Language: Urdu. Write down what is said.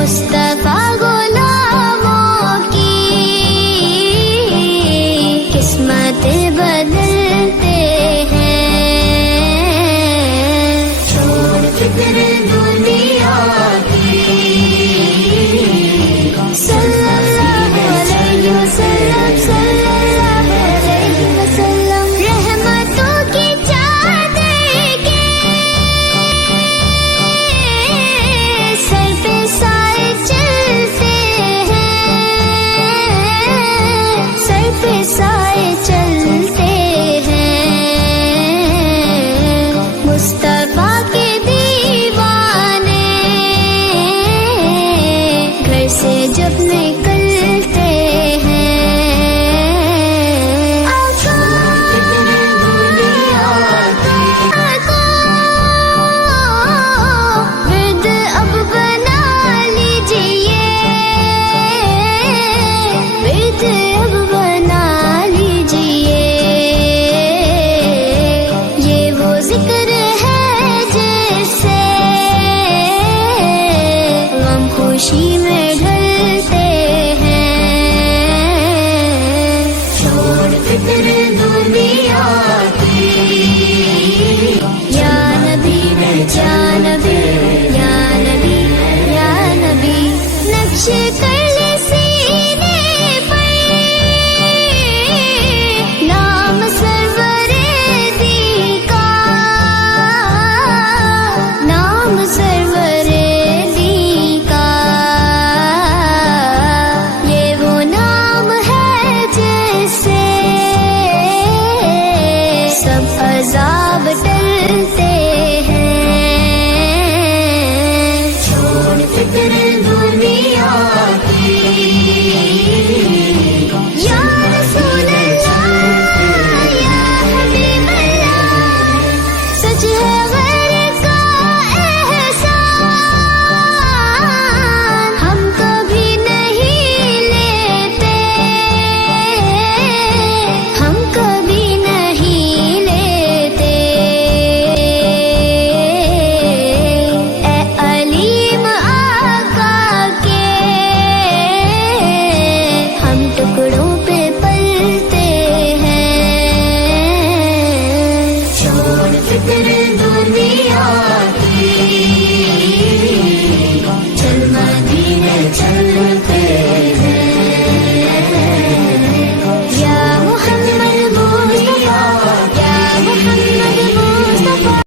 مصطفیٰ غلاموں کی قسمت بدلتے ہیں، چھوڑ فکر دنیا کی، صلی اللہ علیہ وسلم، صلی اللہ علیہ وسلم، رحمتوں کی چادر کے سر پہ سائے چلتے ہیں، سر پہ سائے چلتے ہیں، مصطفیٰ کے دیوانے گھر سے جب نکلتے ہیں، آقا ورد اب بنا لیجئے، ورد اب بنا لیجئے، یہ وہ ذکر ہے جس سے غم خوشی میں ڈھلتے ہیں، چھوڑ فکر دنیا کی، یا نبی یا نبی یا نبی یا نبی، نقش کر لے سینے پر نام سرور دی کا، نام سرور دی کا، یہ وہ نام ہے جس سے سب عذاب ٹلتے ہیں، چھوڑ فکر دنیا کی، یا رسول اللہ یا حبیب اللہ، سچ ہے غیر کا احسان ہم کبھی نہیں لیتے، ہم کبھی نہیں لیتے، اے علیم آقا کے ہم ٹکڑوں پہ پلتے ہیں، چھوڑ فکر دنیا